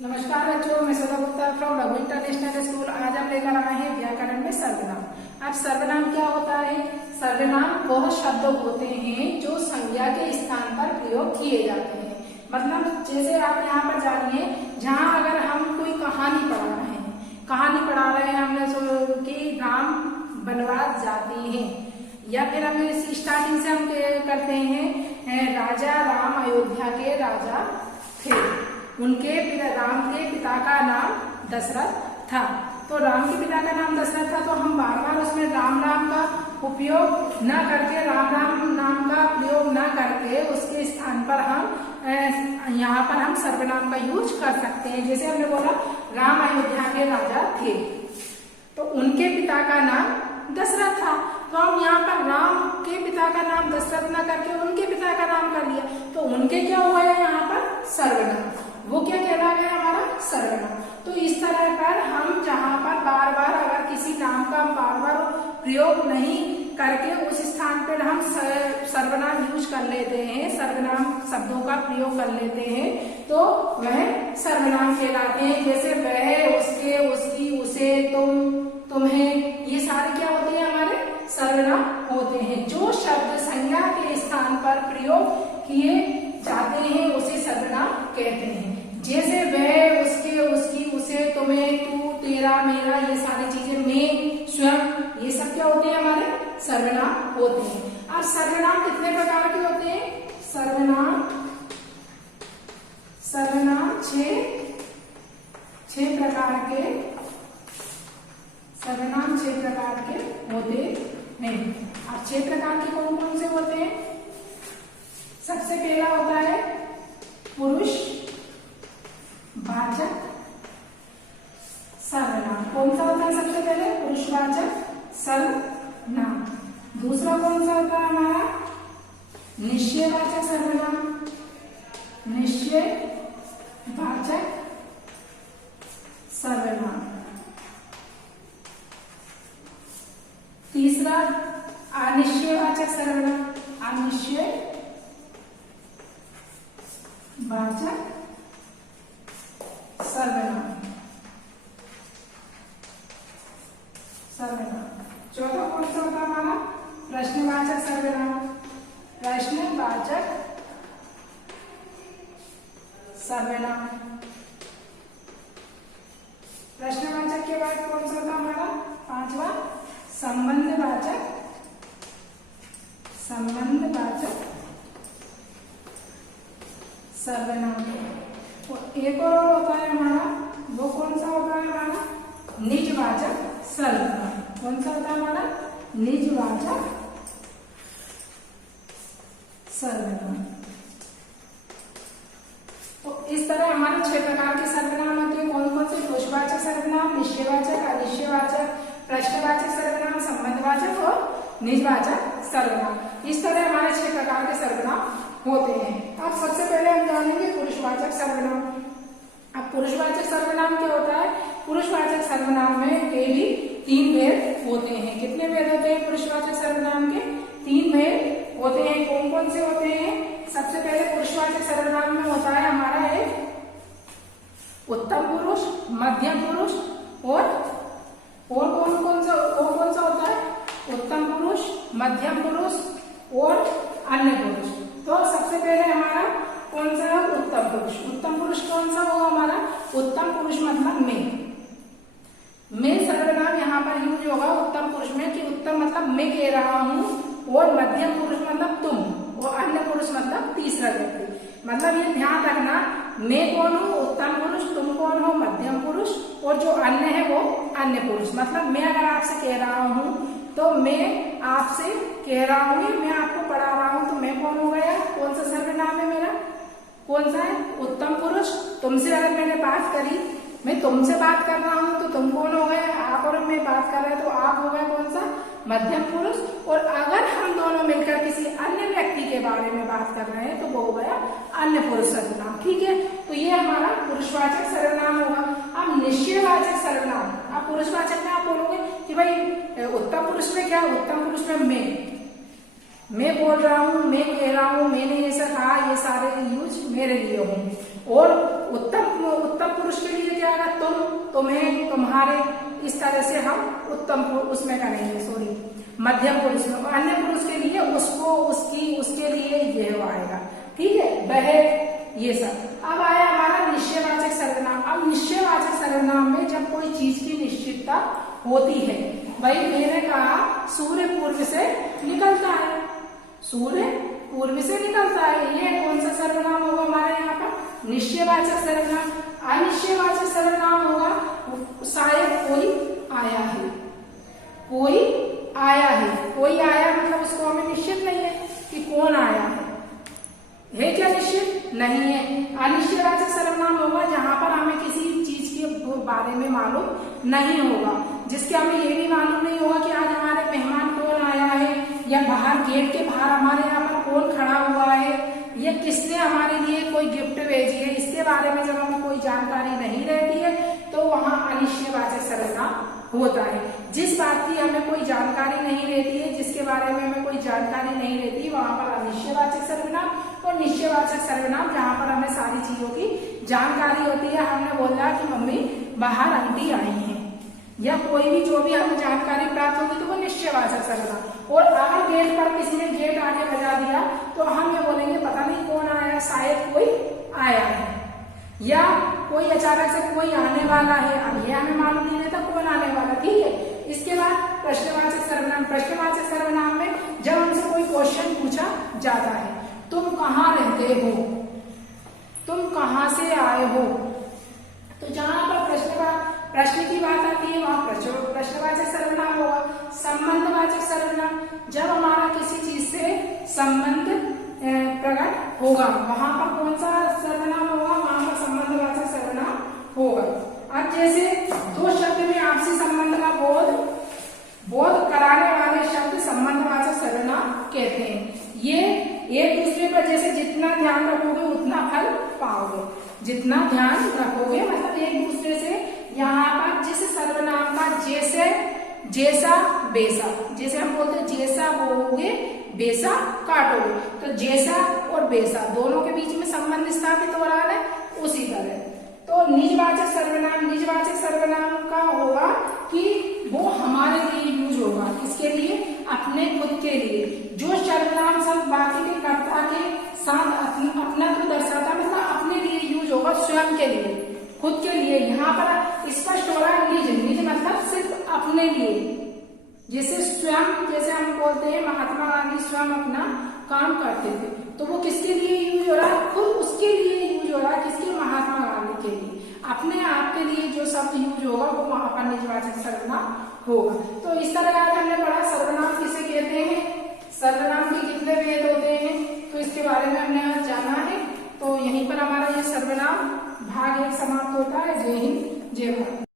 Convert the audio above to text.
नमस्कार बच्चों, मैं सुधा गुप्ता फ्रॉम लघु इंटरनेशनल स्कूल। आज हम लेकर आए हैं व्याकरण में सर्वनाम। अब सर्वनाम क्या होता है? सर्वनाम वह शब्द होते हैं जो संज्ञा के स्थान पर प्रयोग किए जाते हैं। मतलब जैसे आप यहाँ पर जानिए, जहाँ अगर हम कोई कहानी पढ़ा रहे हैं हमने कि राम वनवास जाते हैं, या फिर हम स्टार्टिंग से हम करते हैं राजा राम अयोध्या के राजा थे। उनके राम के पिता का नाम दशरथ था। तो राम के पिता का नाम दशरथ था, तो हम बार बार उसमें राम नाम का उपयोग न करके, राम नाम का प्रयोग न करके उसके स्थान पर हम यहाँ पर हम सर्वनाम का यूज कर सकते हैं। जैसे हमने बोला राम अयोध्या के राजा थे, तो उनके पिता का नाम दशरथ था, तो हम यहाँ पर राम के पिता का नाम दशरथ न करके उनके पिता का नाम कर लिया, तो उनके क्या हुआ है यहाँ पर सर्वनाम। वो क्या कहला गया? हमारा सर्वनाम। तो इस तरह पर हम जहाँ पर बार बार अगर किसी नाम का बार बार प्रयोग नहीं करके उस स्थान पर हम सर्वनाम यूज कर लेते हैं, सर्वनाम शब्दों का प्रयोग कर लेते हैं, तो वह सर्वनाम कहलाते हैं। जैसे वह, उसके, उसकी, उसे, तुम, तुम्हें, ये सारे क्या होते हैं? हमारे सर्वनाम होते हैं। जो शब्द संज्ञा के स्थान पर प्रयोग किए जाते हैं उसे सर्वनाम कहते हैं। जैसे वह, उसके, उसकी, उसे, तुम्हें, तू, तेरा, मेरा, ये सारी चीजें, मैं, स्वयं, ये सब क्या होते हैं? हमारे सर्वनाम होते हैं। अब सर्वनाम कितने प्रकार के होते हैं? सर्वनाम छह प्रकार के, सर्वनाम 6 प्रकार के होते हैं। अब 6 प्रकार के कौन कौन से होते हैं? सबसे पहला होता है पुरुष वाचक सर्वनाम। कौन सा होता है सबसे पहले? पुरुषवाचक सर्वनाम। दूसरा कौन सा होता है हमारा? निश्चयवाचक सर्वनाम, निश्चयवाचक सर्वनाम। तीसरा अनिश्चयवाचक सर्वनाम, अनिश्चयवाचक सर्वनाम। चौथा कौन सा होता है हमारा? प्रश्नवाचक सर्वनाम, प्रश्नवाचक सर्वनाम। प्रश्नवाचक के बाद कौन सा होता है हमारा? पांचवा संबंधवाचक सर्वनाम। और एक और होता है हमारा, वो कौन सा होता है हमारा? निजवाचक सर्वनाम। कौन सा होता है हमारा? निजवाचक सर्वनाम। तो इस तरह हमारे 6 प्रकार के सर्वनाम होते हैं। कौन कौन से? पुरुषवाचक सर्वनाम, निश्चयवाचक, अनिश्चयवाचक, प्रश्नवाचक सर्वनाम, संबंधवाचक और निजवाचक सर्वनाम। इस तरह हमारे 6 प्रकार के सर्वनाम होते हैं। अब सबसे पहले हम जानेंगे पुरुषवाचक सर्वनाम। अब पुरुषवाचक सर्वनाम क्या होता है? पुरुषवाचक सर्वनाम में केवल 3 भेद होते हैं। कितने भेद होते हैं पुरुषवाचक सर्वनाम के? 3 भेद होते हैं। कौन कौन से होते हैं? सबसे पहले पुरुषवाचक सर्वनाम में होता है हमारा एक उत्तम पुरुष, मध्यम पुरुष और कौन सा होता है? उत्तम पुरुष, मध्यम पुरुष और अन्य पुरुष। तो सबसे पहले हमारा कौन सा है? उत्तम पुरुष। उत्तम पुरुष कौन सा होगा हमारा? उत्तम पुरुष मतलब मैं सर्वनाम यहाँ पर यूज होगा उत्तम पुरुष में, कि उत्तम मतलब मैं कह रहा हूँ, और मध्यम पुरुष मतलब तुम, और अन्य पुरुष मतलब तीसरा व्यक्ति। मतलब ये ध्यान रखना, मैं कौन हूँ? उत्तम पुरुष, तुम कौन हो? मध्यम पुरुष, और जो अन्य है वो अन्य पुरुष। मतलब मैं अगर आपसे कह रहा हूँ तो मैं आपसे कह रहा हूँ, मैं आपको पढ़ा रहा हूँ, तो मैं कौन हो गया? कौन सा सर्वनाम है मेरा? कौन सा है? उत्तम पुरुष। तुमसे अगर मैंने बात करी, मैं तुमसे बात कर रहा हूँ, तो तुम कौन हो गए? आप। और मैं बात कर रहे हैं तो आप हो गए कौन सा? मध्यम पुरुष। और अगर हम दोनों मिलकर किसी अन्य व्यक्ति के बारे में बात कर रहे हैं तो वो हो गया अन्य पुरुष सर्वनाम। ठीक है, तो ये हमारा पुरुषवाचक सर्वनाम होगा। अब निश्चयवाचक सर्वनाम। अब पुरुषवाचक में आप बोलोगे कि भाई उत्तम पुरुष में क्या? उत्तम पुरुष में मैं बोल रहा हूँ, मैं कह रहा हूँ, मैंने ऐसा कहा, ये सारे यूज मेरे लिए होंगे। और उत्तम पुरुष के लिए क्या है, तुम, तुम्हें, तुम्हारे, इस तरह से हम उत्तम उसमें करेंगे, सॉरी मध्यम पुरुष में। अन्य पुरुष के लिए उसको, उसकी, उसके लिए ये आएगा, ठीक है, वह, ये सब। अब आया हमारा निश्चयवाचक सर्वनाम। अब निश्चयवाचक सर्वनाम में जब कोई चीज की निश्चितता होती है, भाई मैंने कहा सूर्य पूर्व से निकलता है, सूर्य पूर्व से निकलता है, ये कौन सा सर्वनाम होगा हमारे यहाँ पर, निश्चयवाचक सर्वनाम। अनिश्चयवाचक सर्वनाम होगा शायद कोई आया है, कोई आया है, कोई आया मतलब उसको हमें निश्चित नहीं है कि कौन आया है क्या निश्चित नहीं है। अनिश्चयवाचक सर्वनाम होगा जहां पर हमें किसी चीज के बारे में मालूम नहीं होगा, जिसके हमें ये भी मालूम नहीं होगा कि आज हमारे मेहमान कौन आया है, या बाहर गेट के बाहर हमारे यहाँ पर कौन खड़ा हुआ है, या किसने हमारे लिए कोई गिफ्ट भेजी है, इसके बारे में जब हमें कोई जानकारी नहीं रहती है तो वहाँ अनिश्चयवाचक सर्वनाम होता है। जिस बात की हमें कोई जानकारी नहीं रहती है, जिसके बारे में हमें कोई जानकारी नहीं रहती, वहां पर अनिश्चयवाचक सर्वनाम। और निश्चयवाचक सर्वनाम जहां पर हमें सारी चीजों की जानकारी होती है, हमने बोला कि मम्मी बाहर आंटी आई हैं, या कोई भी जो भी हमें जानकारी प्राप्त होगी तो वो निश्चयवाचक सर्वनाम। और अगर गेट पर किसी ने गेट आगे बजा दिया तो हम ये बोलेंगे पता नहीं कौन आया, शायद कोई आया है, या कोई अचानक से कोई आने वाला है, अब ये हमें मालूम नहीं रहता कौन आने वाला, ठीक है। इसके बाद प्रश्नवाचक सर्वनाम। प्रश्नवाचक सर्वनाम में जब हमसे कोई क्वेश्चन पूछा जाता है, तुम कहाँ रहते हो, तुम कहाँ से आए हो, तो जहां पर प्रश्न की बात आती है वहां प्रश्नवाचक सर्वनाम होगा। संबंधवाचक सर्वनाम, जब हमारा किसी चीज से संबंध प्रकट होगा वहां पर कौन सा सर्वनाम होगा, वहां पर संबंधवाचक सर्वनाम होगा। अब जैसे दो शब्द में आपसी संबंध का बोध कराने वाले शब्द संबंधवाचक सर्वनाम कहते हैं। ये एक दूसरे पर जैसे जितना ध्यान रखोगे उतना फल पाओगे, जितना ध्यान रखोगे मतलब एक दूसरे से। यहाँ पर जिस सर्वनाम का जैसे, जैसा, बेसा, जैसे हम बोलते हैं जैसा बोओगे बेसा काटोगे, तो जैसा और बेसा दोनों के बीच में संबंध स्थापित हो रहा है, उसी तरह। तो निजवाचक सर्वनाम, निजवाचक सर्वनाम का होगा कि वो हमारे लिए यूज होगा, किसके लिए, अपने खुद के लिए। जो सर्वनाम सब बाकी के कर्ता के साथ अपना तो दर्शाता मतलब अपने लिए यूज होगा, स्वयं के लिए, खुद के लिए। यहाँ पर स्पष्ट हो रहा है निज, निज मतलब सिर्फ अपने लिए, जैसे स्वयं, जैसे हम बोलते हैं महात्मा गांधी स्वयं अपना काम करते थे, तो वो किसके लिए यूज हो रहा है, खुद उसके लिए यूज हो रहा है, किसके, महात्मा गांधी के लिए। अपने आप के लिए जो शब्द यूज होगा वो वहां पर निजवाचक सर्वनाम होगा। तो इस तरह आज हमने पढ़ा सर्वनाम किसे कहते हैं, सर्वनाम के कितने भेद होते हैं, तो इसके बारे में हमने आज जाना है। तो यहीं पर हमारा ये सर्वनाम भाग 1 समाप्त होता है। जय हिंद, जय भारत।